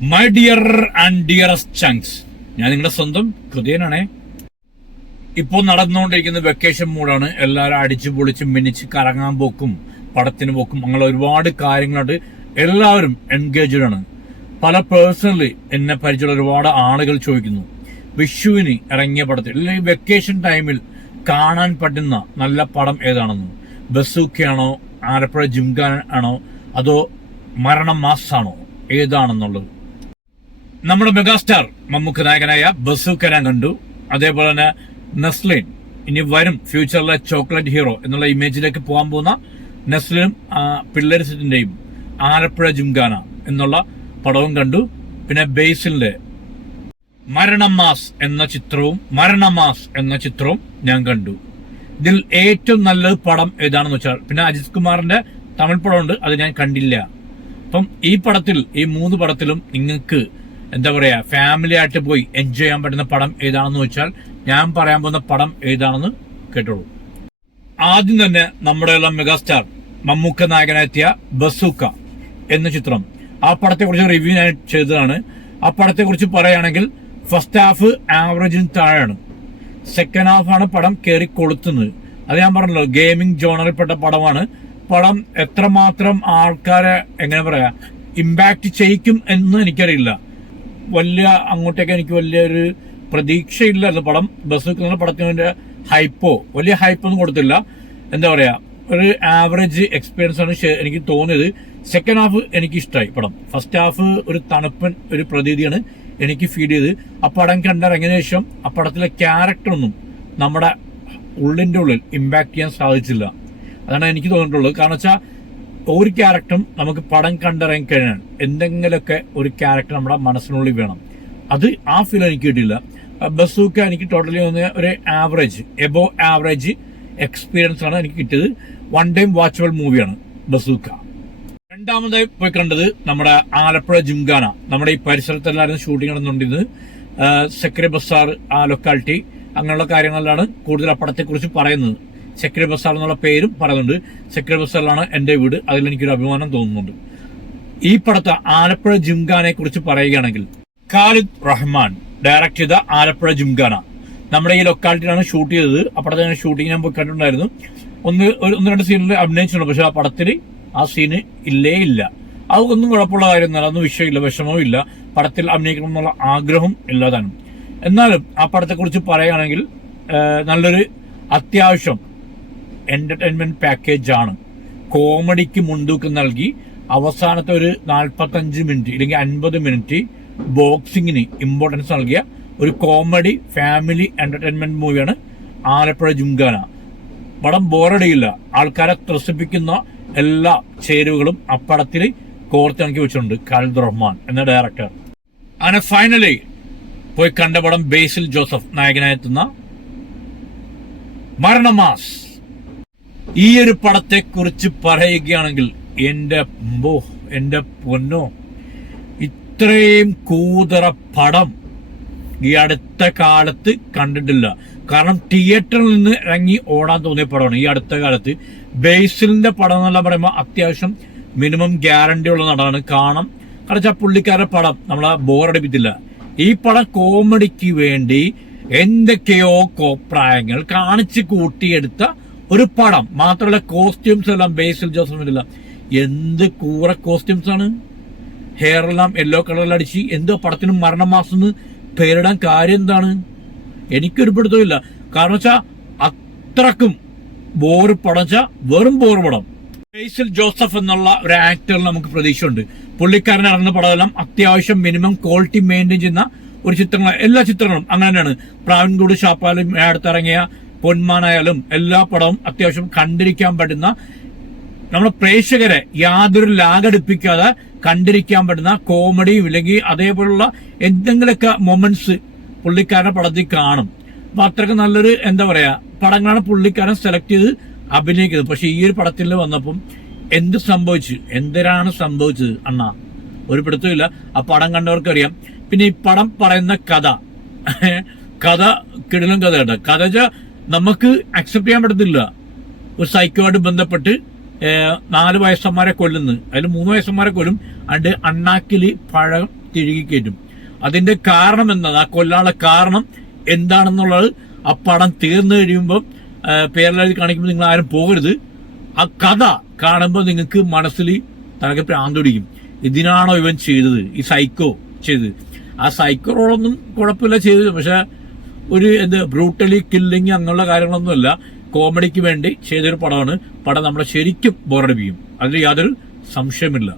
My dear and dearest chunks, ഞാൻ നിങ്ങളുടെ സ്വന്തം ഹൃദയനാണേ. ഇപ്പോൾ നടന്നുകൊണ്ടിരിക്കുന്ന വെക്കേഷൻ മൂഡാണ്. എല്ലാവരും അടിച്ചു പൊളിച്ച് മിനിച്ച് കറങ്ങാൻ പോക്കും പടത്തിന് പോക്കും അങ്ങനെ ഒരുപാട് കാര്യങ്ങളുണ്ട്. എല്ലാവരും എൻഗേജ്ഡ് ആണ്. പല പേഴ്സണലി എന്നെ പരിചയമുള്ള ഒരുപാട് ആളുകൾ ചോദിക്കുന്നു, വിഷുവിന് ഇറങ്ങിയ പടത്തിൽ അല്ലെങ്കിൽ വെക്കേഷൻ ടൈമിൽ കാണാൻ പറ്റുന്ന നല്ല പടം ഏതാണെന്ന്. ബസൂക്കയാണോ, ആലപ്പുഴ ജിംഖാന ആണോ, അതോ മരണം മാസാണോ, ഏതാണെന്നുള്ളത്. നമ്മുടെ മെഗാസ്റ്റാർ മമ്മൂക്ക നായകനായ ബസൂക്ക ഞാൻ കണ്ടു. അതേപോലെ തന്നെ നെസ്ലിൻ ഇനി വരും ഫ്യൂച്ചറിലെ ചോക്ലേറ്റ് ഹീറോ എന്നുള്ള ഇമേജിലേക്ക് പോകാൻ പോകുന്ന നെസ്ലിനും പിള്ളേർ സെറ്റിന്റെയും ആലപ്പുഴ ജിംഖാന എന്നുള്ള പടവും കണ്ടു. പിന്നെ ബേസിലിന്റെ മരണം മാസ് എന്ന ചിത്രവും ഞാൻ കണ്ടു. ഇതിൽ ഏറ്റവും നല്ലത് പടം ഏതാണെന്ന് വെച്ചാൽ പിന്നെ അജിത് കുമാറിന്റെ തമിഴ് പടമുണ്ട്, അത് ഞാൻ കണ്ടില്ല. അപ്പം ഈ പടത്തിൽ, ഈ 3 പടത്തിലും നിങ്ങൾക്ക് എന്താ പറയാ, ഫാമിലി ആയിട്ട് പോയി എൻജോയ് ചെയ്യാൻ പറ്റുന്ന പടം ഏതാണെന്ന് വെച്ചാൽ ഞാൻ പറയാൻ പോകുന്ന പടം ഏതാണെന്ന് കേട്ടോളൂ. ആദ്യം തന്നെ നമ്മുടെ മെഗാസ്റ്റാർ മമ്മൂക്ക നായകനെത്തിയ ബസൂക്ക എന്ന ചിത്രം, ആ പടത്തെ കുറിച്ച് റിവ്യൂ ഞാൻ ചെയ്തതാണ്. ആ പടത്തെ കുറിച്ച് പറയുകയാണെങ്കിൽ ഫസ്റ്റ് ഹാഫ് ആവറേജിന് താഴെയാണ്, സെക്കൻഡ് ഹാഫ് ആണ് പടം കയറി കൊളുത്തുന്നത്. അത് ഞാൻ പറഞ്ഞല്ലോ, ഗെയിമിംഗ് ജോണറിൽപ്പെട്ട പടമാണ്. പടം എത്രമാത്രം ആൾക്കാരെ എങ്ങനെ പറയാ ഇമ്പാക്ട് ചെയ്യിക്കും എന്ന് എനിക്കറിയില്ല. അങ്ങോട്ടേക്ക് എനിക്ക് വലിയൊരു പ്രതീക്ഷയില്ലായിരുന്നു. പടം ബസൂക്ക പടത്തിന്റെ വലിയ ഹൈപ്പൊന്നും കൊടുത്തില്ല. എന്താ പറയാ, ഒരു ആവറേജ് എക്സ്പീരിയൻസ് ആണ് എനിക്ക് തോന്നിയത്. സെക്കൻഡ് ഹാഫ് എനിക്ക് ഇഷ്ടമായി പടം. ഫസ്റ്റ് ഹാഫ് ഒരു തണുപ്പൻ ഒരു പ്രതീതിയാണ് എനിക്ക് ഫീൽ ചെയ്ത്. ആ പടം കണ്ടിറങ്ങിയ ശേഷം ആ പടത്തിലെ ക്യാരക്ടറൊന്നും നമ്മുടെ ഉള്ളിന്റെ ഉള്ളിൽ ഇമ്പാക്ട് ചെയ്യാൻ സാധിച്ചില്ല. അതാണ് എനിക്ക് തോന്നിയിട്ടുള്ളത്. കാരണം വെച്ചാൽ ഒരു ക്യാരക്ടറും നമുക്ക് പടം കണ്ടിറങ്ങി കഴിഞ്ഞാൽ എന്തെങ്കിലുമൊക്കെ ഒരു ക്യാരക്ടർ നമ്മുടെ മനസ്സിനുള്ളിൽ വേണം. അത് ആ ഫീൽ എനിക്ക് കിട്ടിയില്ല. ബസൂക്ക എനിക്ക് ടോട്ടലി തോന്നിയ ഒരു എബോ ആവറേജ് എക്സ്പീരിയൻസ് ആണ് എനിക്ക് കിട്ടിയത്. വൺ ടൈം വാച്ചബിൾ മൂവിയാണ് ബസൂക്ക. രണ്ടാമതായി പോയി കണ്ടത് നമ്മുടെ ആലപ്പുഴ ജിംഖാന. നമ്മുടെ ഈ പരിസരത്തെല്ലാവരും ഷൂട്ടിംഗ് നടന്നുകൊണ്ടിരുന്നത്. സെക്രി ബസാർ ആ ലൊക്കാലിറ്റി അങ്ങനെയുള്ള കാര്യങ്ങളിലാണ് കൂടുതൽ ആ പടത്തെ കുറിച്ച് പറയുന്നത്. സെക്രി ബസാർ എന്നുള്ള പേരും പറയുന്നുണ്ട്. സെക്രി ബസാറിലാണ് എന്റെ വീട്, അതിലെനിക്കൊരു അഭിമാനം തോന്നുന്നുണ്ട്. ഈ പടത്തെ ആലപ്പുഴ ജിംഖാനയെ കുറിച്ച് പറയുകയാണെങ്കിൽ, ഖാലിദ് റഹ്മാൻ ഡയറക്ട് ചെയ്ത ആലപ്പുഴ ജിംഖാന നമ്മുടെ ഈ ലൊക്കാലിറ്റിയിലാണ് ഷൂട്ട് ചെയ്തത്. ആ പടത്തെ ഷൂട്ടിംഗ് ഞാൻ പോയി കണ്ടിട്ടുണ്ടായിരുന്നു. ഒന്ന് 2 സീനിൽ അഭിനയിച്ചിട്ടുണ്ട്. പക്ഷെ ആ പടത്തിൽ ആ സീന് ഇല്ല. അതൊന്നും കുഴപ്പമുള്ള കാര്യമൊന്നുമല്ല, അതൊന്നും വിഷയമില്ല, വിഷമവും ഇല്ല. പടത്തിൽ അഭിനയിക്കണം എന്നുള്ള ആഗ്രഹം ഇല്ലാതാണ്. എന്നാലും ആ പടത്തെ കുറിച്ച് പറയുകയാണെങ്കിൽ നല്ലൊരു അത്യാവശ്യം എന്റർടൈൻമെന്റ് പാക്കേജ് ആണ്. കോമഡിക്ക് മുൻതൂക്കം നൽകി അവസാനത്തെ ഒരു 45 മിനിറ്റ് അല്ലെങ്കിൽ 50 മിനിറ്റ് ബോക്സിങ്ങിന് ഇമ്പോർട്ടൻസ് നൽകിയ ഒരു കോമഡി ഫാമിലി എന്റർടൈൻമെന്റ് മൂവിയാണ് ആലപ്പുഴ ജിംഖാന. പടം ബോറടിയില്ല. ആൾക്കാരെ ത്രസിപ്പിക്കുന്ന എല്ലാ ചേരുവകളും അപ്പടത്തിൽ കോർത്തിണക്കി വെച്ചിട്ടുണ്ട് ഖാലിദ് റഹ്മാൻ എന്ന ഡയറക്ടർ. അങ്ങനെ ഫൈനലി പോയി കണ്ട പടം ബേസിൽ ജോസഫ് നായകനായെത്തുന്ന മരണമാസ്. ഈ ഒരു പടത്തെ കുറിച്ച് പറയുകയാണെങ്കിൽ എന്റെ പൊന്നോ, ഇത്രയും കൂതറ പടം ഈ അടുത്ത കാലത്ത് കണ്ടിട്ടില്ല. കാരണം തിയേറ്ററിൽ നിന്ന് ഇറങ്ങി ഓടാൻ തോന്നിയ പടമാണ് ഈ അടുത്ത കാലത്ത്. ബേസിലിന്റെ പടം എന്നെല്ലാം പറയുമ്പോൾ അത്യാവശ്യം മിനിമം ഗ്യാരണ്ടി ഉള്ള നടനാണ്. കാരണം പുള്ളിക്കാരുടെ പടം നമ്മളെ ബോറടിപ്പിച്ചില്ല. ഈ പടം കോമഡിക്ക് വേണ്ടി എന്തൊക്കെയോ കോപ്രായങ്ങൾ കാണിച്ച് കൂട്ടിയെടുത്ത ഒരു പടം. മാത്രമല്ല കോസ്റ്റ്യൂംസ് എല്ലാം ബേസിൽ ജോസഫിന്റെ എന്ത് കൂറ കോസ്റ്റ്യൂംസ് ആണ്. ഹെയറെല്ലാം യെല്ലോ കളറിൽ അടിച്ച് എന്തോ പടത്തിന് മരണമാസം പേരിടാൻ കാര്യം എന്താണ് എനിക്കൊരു പിടുത്തമില്ല. കാരണം വെച്ചാൽ അത്രക്കും ബോറ് പടം വെച്ചാൽ വെറും ബോറ് പടം. ബേസിൽ ജോസഫ് എന്നുള്ള ഒരു ആക്ടറിൽ നമുക്ക് പ്രതീക്ഷയുണ്ട്. പുള്ളിക്കാരൻ ഇറങ്ങുന്ന പടമെല്ലാം അത്യാവശ്യം മിനിമം ക്വാളിറ്റി മെയിൻറ്റെയിൻ ചെയ്യുന്ന ഒരു ചിത്രങ്ങൾ, എല്ലാ ചിത്രങ്ങളും അങ്ങനെ തന്നെയാണ്. പ്രാവിൻകൂട് ഷാപ്പാലും അടുത്തിറങ്ങിയ പൊന്മാനായാലും എല്ലാ പടവും അത്യാവശ്യം കണ്ടിരിക്കാൻ പറ്റുന്ന, നമ്മുടെ പ്രേക്ഷകരെ യാതൊരു ലാഗടിപ്പിക്കാതെ കണ്ടിരിക്കാൻ പറ്റുന്ന കോമഡിയും ഇല്ലെങ്കിൽ അതേപോലുള്ള എന്തെങ്കിലുമൊക്കെ മൊമെന്റ്സ് പുള്ളിക്കാരന്റെ പടത്തിൽ കാണും. അപ്പൊ അത്രയ്ക്ക് നല്ലൊരു എന്താ പറയാ പടങ്ങളാണ് പുള്ളിക്കാരൻ സെലക്ട് ചെയ്ത് അഭിനയിക്കുന്നത്. പക്ഷെ ഈ ഒരു പടത്തിൽ വന്നപ്പം എന്തിനാണ് സംഭവിച്ചത് അണ്ണാ ഒരു പിടുത്തമില്ല. ആ പടം കണ്ടവർക്കറിയാം. പിന്നെ ഈ പടം പറയുന്ന കഥ കിടിലൻ കഥ കേട്ടോ. കഥ വെച്ചാൽ നമുക്ക് അക്സെപ്റ്റ് ചെയ്യാൻ പറ്റത്തില്ല. ഒരു സൈക്കോയായിട്ട് ബന്ധപ്പെട്ട് 4 വയസ്സന്മാരെ കൊല്ലുന്നു, അതിൽ 3 വയസ്സന്മാരെ കൊല്ലും. അണ്ട് അണ്ണാക്കില് പഴം തിരികെ കയറ്റും. അതിന്റെ കാരണം എന്താണ്, ആ കൊല്ലാനുള്ള കാരണം എന്താണെന്നുള്ളത് ആ പടം തീർന്നു കഴിയുമ്പോൾ പേരെഴുതി കാണിക്കുമ്പോൾ നിങ്ങൾ ആരും പോകരുത്. ആ കഥ കാണുമ്പോൾ നിങ്ങൾക്ക് മനസ്സിൽ തനക്ക് പ്രാന്തൊടിക്കും. ഇതിനാണോ ഇവൻ ചെയ്തത്, ഈ സൈക്കോ ചെയ്തത്? ആ സൈക്കോ റോളൊന്നും കുഴപ്പമില്ല ചെയ്തത്, പക്ഷെ ഒരു ബ്രൂട്ടലി കില്ലിങ് അങ്ങനെയുള്ള കാര്യങ്ങളൊന്നുമല്ല. കോമഡിക്ക് വേണ്ടി ചെയ്തൊരു പടമാണ്. പടം നമ്മളെ ശരിക്കും ബോറടിപ്പിക്കും, അതിൽ യാതൊരു സംശയമില്ല.